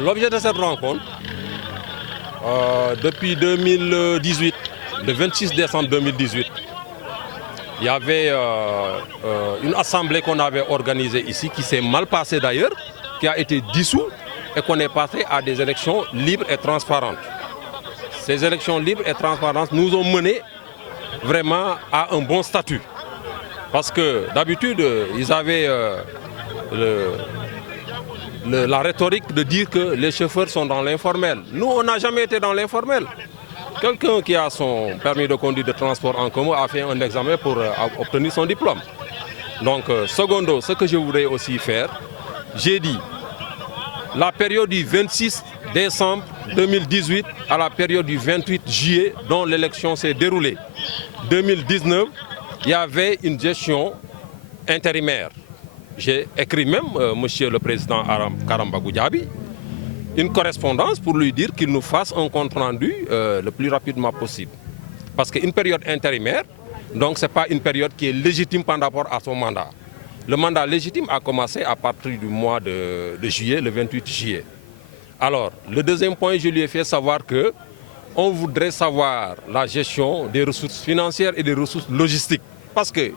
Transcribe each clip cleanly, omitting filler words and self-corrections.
L'objet de cette rencontre, depuis 2018, le 26 décembre 2018, il y avait une assemblée qu'on avait organisée ici, qui s'est mal passée d'ailleurs, qui a été dissoute et qu'on est passé à des élections libres et transparentes. Ces élections libres et transparentes nous ont menés vraiment à un bon statut. Parce que d'habitude, ils avaient la rhétorique de dire que les chauffeurs sont dans l'informel. Nous, on n'a jamais été dans l'informel. Quelqu'un qui a son permis de conduire de transport en commun a fait un examen pour obtenir son diplôme. Donc, secondo, ce que je voudrais aussi faire, j'ai dit, la période du 26 décembre 2018 à la période du 28 juillet dont l'élection s'est déroulée, 2019, il y avait une gestion intérimaire. J'ai écrit même, monsieur le président Karambagou Diaby, une correspondance pour lui dire qu'il nous fasse un compte-rendu le plus rapidement possible. Parce qu'une période intérimaire, donc ce n'est pas une période qui est légitime par rapport à son mandat. Le mandat légitime a commencé à partir du mois de juillet, le 28 juillet. Alors, le deuxième point, je lui ai fait savoir qu'on voudrait savoir la gestion des ressources financières et des ressources logistiques. Parce que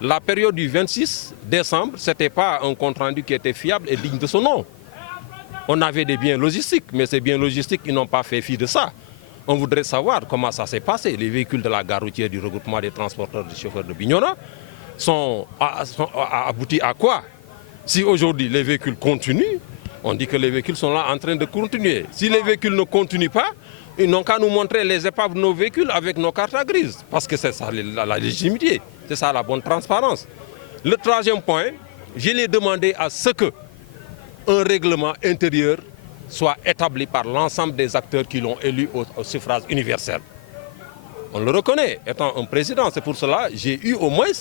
la période du 26 décembre, ce n'était pas un compte-rendu qui était fiable et digne de son nom. On avait des biens logistiques, mais ces biens logistiques, ils n'ont pas fait fi de ça. On voudrait savoir comment ça s'est passé. Les véhicules de la gare routière du regroupement des transporteurs de chauffeurs de Bignona sont aboutis à quoi? Si aujourd'hui les véhicules continuent, on dit que les véhicules sont là en train de continuer. Si les véhicules ne continuent pas, ils n'ont qu'à nous montrer les épaves de nos véhicules avec nos cartes grises. Parce que c'est ça la légitimité, c'est ça la bonne transparence. Le troisième point, je l'ai demandé à ce que un règlement intérieur soit établi par l'ensemble des acteurs qui l'ont élu au suffrage universel. On le reconnaît, étant un président, c'est pour cela que j'ai eu au moins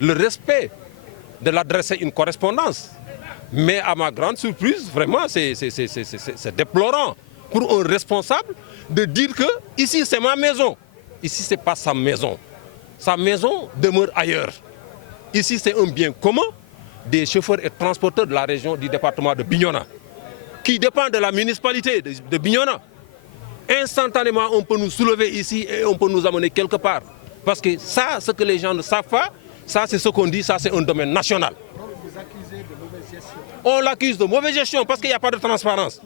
le respect de l'adresser une correspondance. Mais à ma grande surprise, vraiment, c'est déplorant pour un responsable de dire que ici c'est ma maison. Ici ce n'est pas sa maison. Sa maison demeure ailleurs. Ici c'est un bien commun des chauffeurs et transporteurs de la région du département de Bignona, qui dépend de la municipalité de Bignona. Instantanément, on peut nous soulever ici et on peut nous amener quelque part. Parce que ça, ce que les gens ne savent pas, ça c'est ce qu'on dit, ça c'est un domaine national. Vous accusez de mauvaise gestion. On l'accuse de mauvaise gestion parce qu'il n'y a pas de transparence.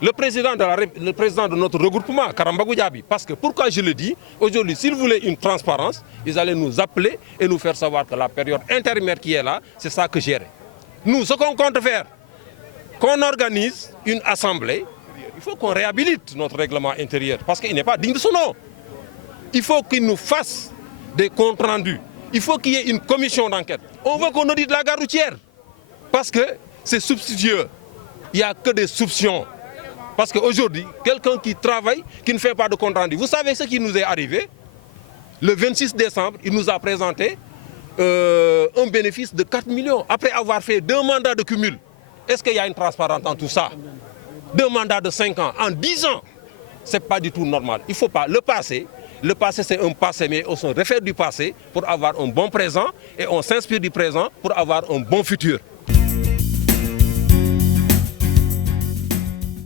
Le président de notre regroupement, Karambagou Diaby, parce que pourquoi je le dis, aujourd'hui, s'ils voulaient une transparence, ils allaient nous appeler et nous faire savoir que la période intérimaire qui est là, c'est ça que gérer. Nous, ce qu'on compte faire, qu'on organise une assemblée, il faut qu'on réhabilite notre règlement intérieur parce qu'il n'est pas digne de son nom. Il faut qu'il nous fasse des comptes rendus. Il faut qu'il y ait une commission d'enquête. On veut qu'on audite la gare routière parce que c'est subsidieux. Il n'y a que des soupçons. Parce qu'aujourd'hui, quelqu'un qui travaille, qui ne fait pas de compte rendu, vous savez ce qui nous est arrivé? Le 26 décembre, il nous a présenté un bénéfice de 4 millions après avoir fait 2 mandats de cumul. Est-ce qu'il y a une transparence dans tout ça? 2 mandats de 5 ans, en 10 ans, ce n'est pas du tout normal. Il ne faut pas le passé c'est un passé, mais on se réfère du passé pour avoir un bon présent et on s'inspire du présent pour avoir un bon futur.